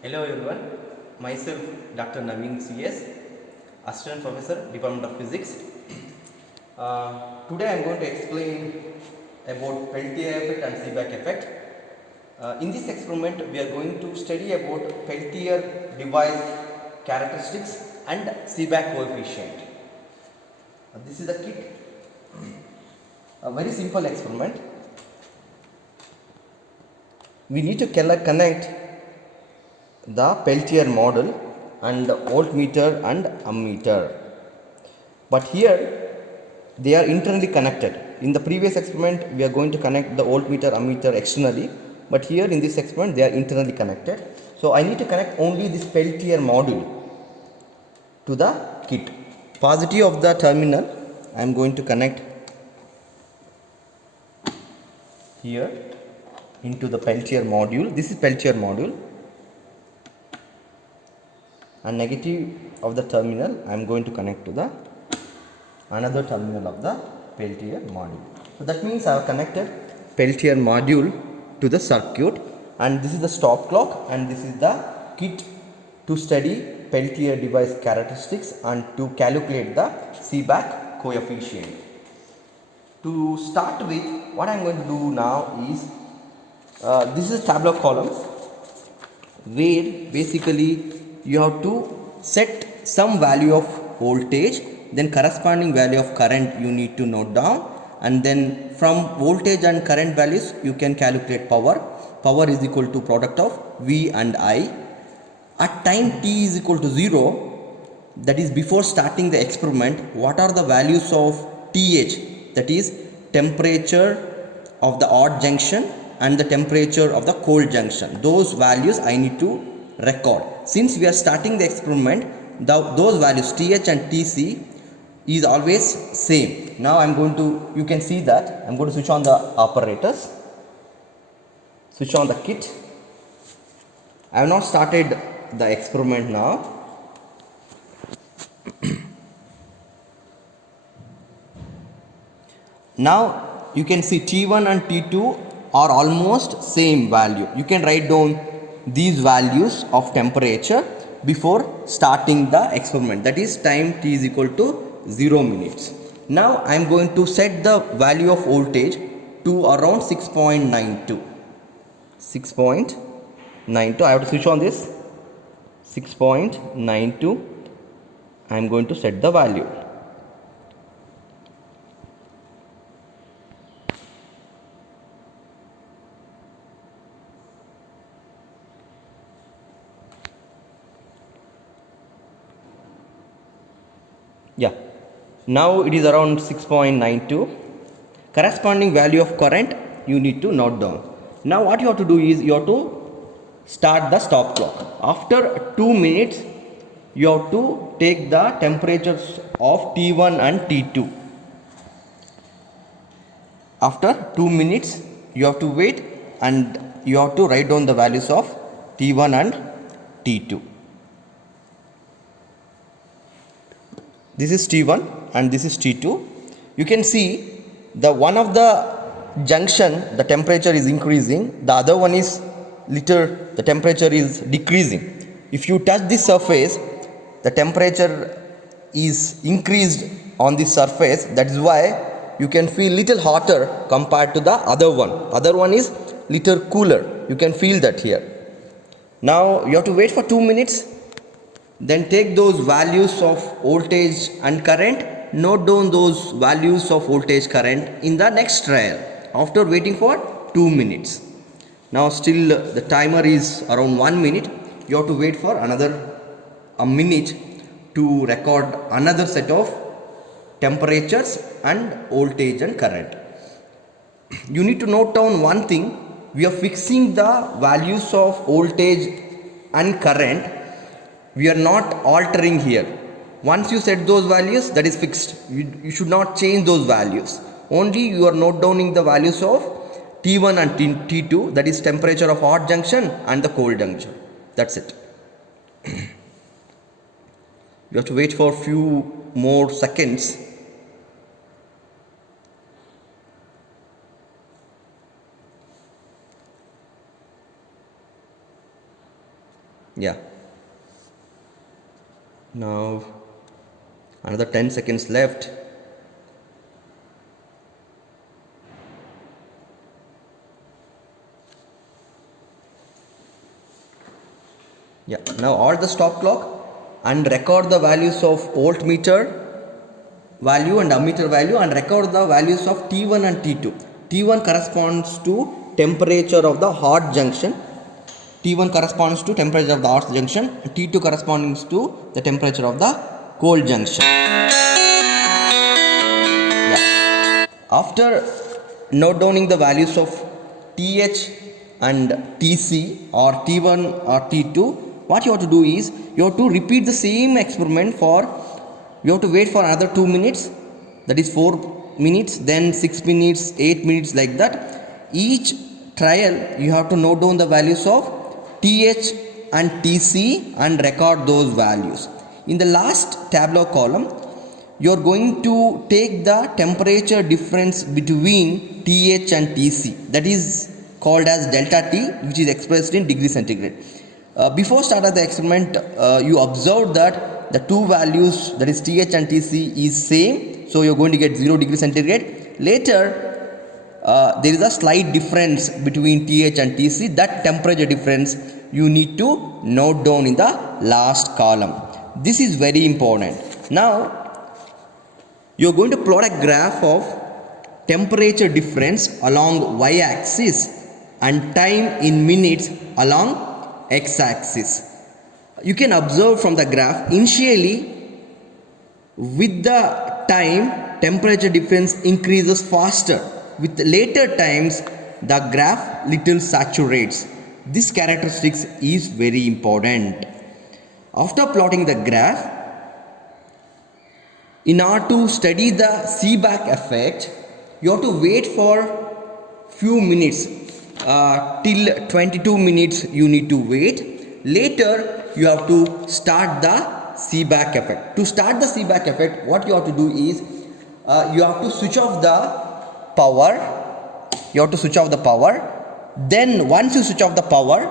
Hello everyone, myself Dr. Naveen CS, Assistant Professor, Department of Physics. Today I am going to explain about Peltier effect and Seebeck effect. In this experiment, we are going to study about Peltier device characteristics and Seebeck coefficient. This is the kit. A very simple experiment. We need to connect the Peltier model and voltmeter and ammeter, but here they are internally connected. In the previous experiment we are going to connect the voltmeter ammeter externally, but here in this experiment they are internally connected. So I need to connect only this Peltier module to the kit. Positive of the terminal I am going to connect here into the Peltier module. This is Peltier module, and negative of the terminal I am going to connect to the another terminal of the Peltier module. So that means I have connected Peltier module to the circuit, and this is the stop clock, and this is the kit to study Peltier device characteristics and to calculate the Seebeck coefficient. To start with, what I am going to do now is this is a tabular column where basically you have to set some value of voltage, then corresponding value of current you need to note down, and then from voltage and current values you can calculate power. Power is equal to product of V and I. At time t is equal to 0, that is before starting the experiment, what are the values of TH, that is temperature of the odd junction and the temperature of the cold junction. Those values I need to record. Since we are starting the experiment, those values TH and TC is always same. Now I am going to, you can see that I am going to switch on the operators, switch on the kit. I have not started the experiment now. Now you can see T1 and T2 are almost same value. You can write down these values of temperature before starting the experiment, that is time t is equal to 0 minutes. Now I am going to set the value of voltage to around 6.92. 6.92. I have to switch on this. 6.92. I am going to set the value. Yeah, now it is around 6.92. Corresponding value of current you need to note down. Now what you have to do is you have to start the stop clock. After 2 minutes you have to take the temperatures of T1 and T2. After 2 minutes you have to wait and you have to write down the values of T1 and T2. This is T1 and this is T2. You can see the one of the junction the temperature is increasing, the other one is the temperature is decreasing. If you touch this surface, the temperature is increased on this surface. That is why you can feel little hotter compared to the other one. Other one is little cooler. You can feel that here. Now you have to wait for 2 minutes. Then take those values of voltage and current, note down those values of voltage current in the next trial after waiting for 2 minutes. Now still the timer is around 1 minute. You have to wait for another a minute to record another set of temperatures and voltage and current. You need to note down one thing. We are fixing the values of voltage and current. We are not altering here. Once you set those values, that is fixed. You should not change those values. Only you are note downing the values of T1 and T2, that is temperature of hot junction and the cold junction. That's it. You have to wait for a few more seconds. Yeah. Now another 10 seconds left. Yeah. Now halt the stop clock and record the values of voltmeter value and ammeter value, and record the values of T1 and T2. T1 corresponds to temperature of the hot junction. T1 corresponds to temperature of the hot junction, and T2 corresponds to the temperature of the cold junction. Yeah. After note downing the values of TH and TC or T1 or T2, what you have to do is you have to repeat the same experiment for, you have to wait for another 2 minutes, that is 4 minutes, then 6 minutes, 8 minutes, like that. Each trial you have to note down the values of TH and TC and record those values. In the last tableau column, you are going to take the temperature difference between TH and TC, that is called as delta T, which is expressed in degree centigrade. Before start of the experiment, you observed that the two values, that is TH and TC, is same, so you are going to get 0 degree centigrade. Later there is a slight difference between TH and TC. That temperature difference you need to note down in the last column. This is very important. Now you are going to plot a graph of temperature difference along y-axis and time in minutes along x-axis. You can observe from the graph, initially with the time temperature difference increases faster, with later times the graph little saturates. This characteristics is very important. After plotting the graph, in order to study the Seebeck effect, you have to wait for few minutes, till 22 minutes you need to wait. Later you have to start the Seebeck effect. To start the Seebeck effect, what you have to do is you have to switch off the power. You have to switch off the power. Then once you switch off the power,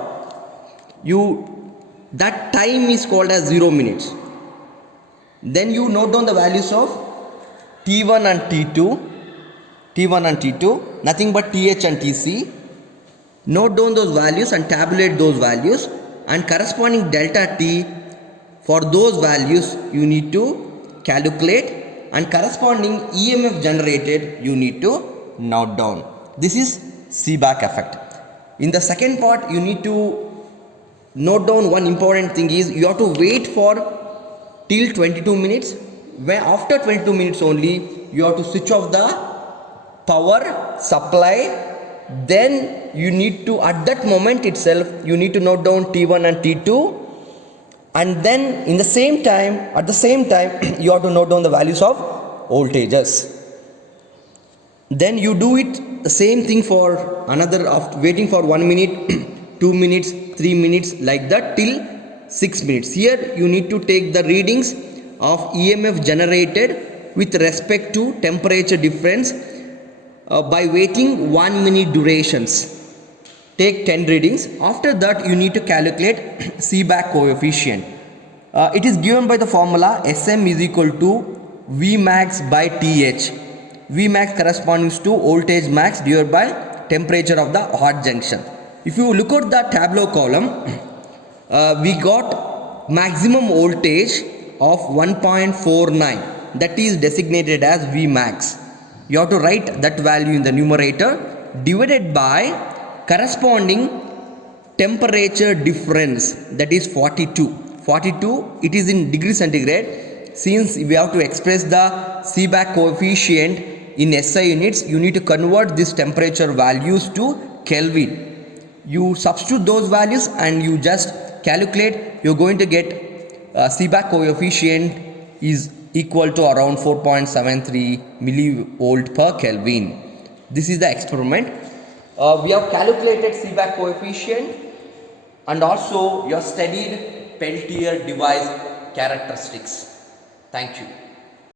that time is called as 0 minutes. Then you note down the values of T1 and T2, nothing but TH and TC. Note down those values and tabulate those values, and corresponding delta T for those values you need to calculate, and corresponding EMF generated you need to note down. This is Seebeck effect. In the second part, you need to note down one important thing is you have to wait for till 22 minutes. Where after 22 minutes only you have to switch off the power supply. Then you need to, at that moment itself, you need to note down T1 and T2, and then at the same time you have to note down the values of voltages. Then you do it the same thing for another, after waiting for 1 minute, 2 minutes, 3 minutes, like that till 6 minutes. Here you need to take the readings of EMF generated with respect to temperature difference by waiting 1 minute durations. Take 10 readings. After that you need to calculate Seebeck coefficient. It is given by the formula Sm is equal to Vmax by Th. Vmax corresponds to voltage max divided by temperature of the hot junction. If you look at the tableau column, we got maximum voltage of 1.49, that is designated as Vmax. You have to write that value in the numerator divided by corresponding temperature difference, that is 42. It is in degree centigrade. Since we have to express the Seebeck coefficient in SI units, you need to convert this temperature values to Kelvin. You substitute those values and you just calculate. You're going to get Seebeck coefficient is equal to around 4.73 millivolt per Kelvin. This is the experiment. We have calculated Seebeck coefficient, and also you have studied Peltier device characteristics. Thank you.